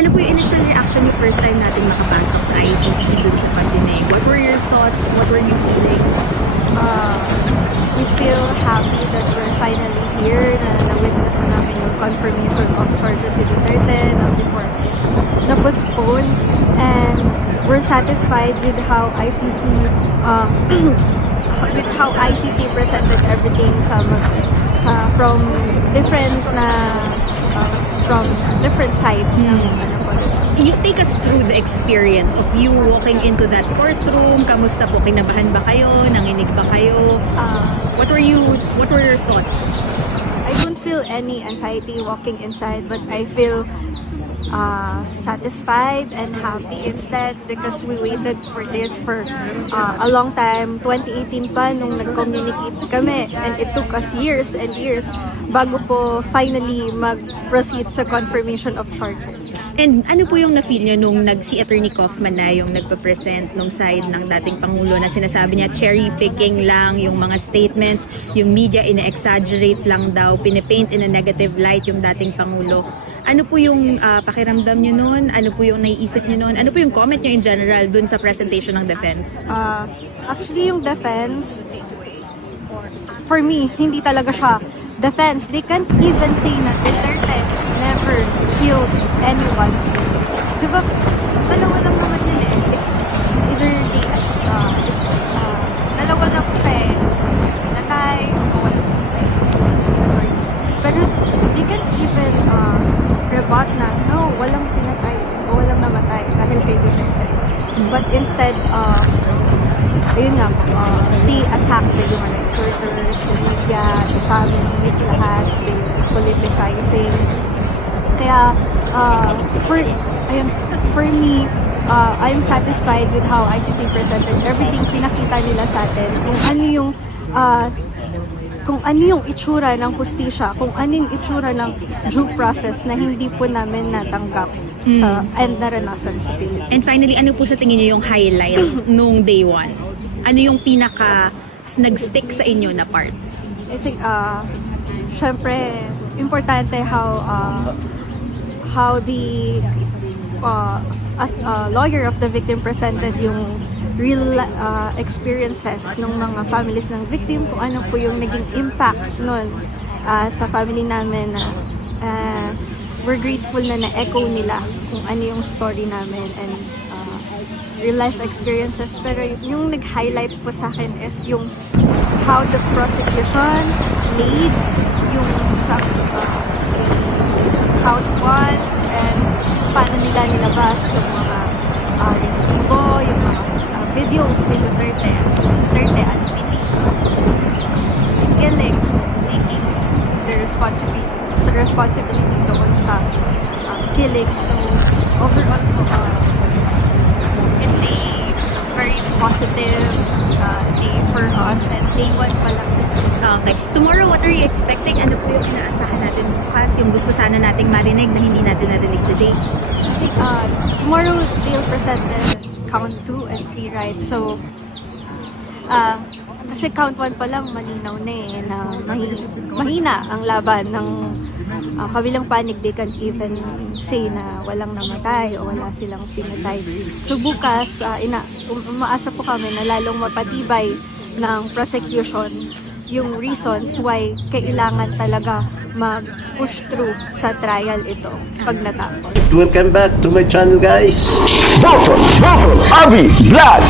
Ano po yung initial reaction yung first time natin makapasok sa ICC dun sa Pagdinig? What were your thoughts? What were you feeling? We feel happy that we're finally here, na na-witness na namin yung confirmation of charges si Duterte na before is na-postpone, and we're satisfied with how ICC presented everything from different sides ng ano po. You take us through the experience of you walking into that courtroom. Kamusta po? Kinabahan ba kayo? Nanginig ba kayo? What were your thoughts? I don't feel any anxiety walking inside, but I feel satisfied and happy instead, because we waited for this for a long time. 2018 pa nung nag-communicate kami, and it took us years and years bago po finally mag-proceed sa confirmation of charges. And ano po yung na-feel nyo nung si Attorney Kaufman na yung nagpa-present nung side ng dating Pangulo na sinasabi niya cherry-picking lang yung mga statements, yung media ina-exaggerate lang daw, pinipaint in a negative light yung dating Pangulo. Ano po yung pakiramdam nyo nun? Ano po yung naiisip nyo nun? Ano po yung comment nyo in general dun sa presentation ng defense? Actually, yung defense, for me, hindi talaga siya defense. They can't even say na Duterte never killed anyone. Diba, dalawa lang naman yun eh. It's either dalawa lang siya eh. Pinatay, o walang pinatay. Pero they can't even rebut na, no, walang pinatay, o walang namatay dahil kay Duterte. But instead, ayun nga po, they attack the human rights workers, the media, the families, lahat, they politicizing. Kaya, for me, I'm satisfied with how ICC presented everything. Pinakita nila sa atin kung ano yung itsura ng hustisya, kung ano yung itsura ng due process na hindi po namin natanggap sa and naranasan sa Pilipinas. And finally, ano po sa tingin niyo yung highlight nung day one? Ano yung pinaka nag-stick sa inyo na part? I think, syempre, importante how the lawyer of the victim presented yung real experiences ng mga families ng victim, kung ano po yung naging impact nun sa family namin. We're grateful na na-echo nila kung ano yung story namin and real life experiences. Pero yung nag-highlight po sa akin is yung how the prosecution made yung sa count 1 and paano nila nilabas yung mga resibo, yung mga videos ni Duterte admitting killings, taking the responsibility doon sa killing. So overall it's a very positive day for us, and day 1 pa lang. Okay. Tomorrow, what are you expecting? Ano po yung inaasahan natin bukas? Yung gusto sana nating marinig na hindi natin narinig today? I think tomorrow they'll present the count 2 and 3, right? So, kasi count 1 pa lang malinaw na eh, na mahina ang laban ng kabilang panig. They can't even say na walang namatay o wala silang pinatay. So bukas, umaasa po kami na lalong mapatibay ng prosecution yung reasons why kailangan talaga mag-push through sa trial ito pag natapos. Welcome back to my channel, guys. Welcome, Abi Vlog.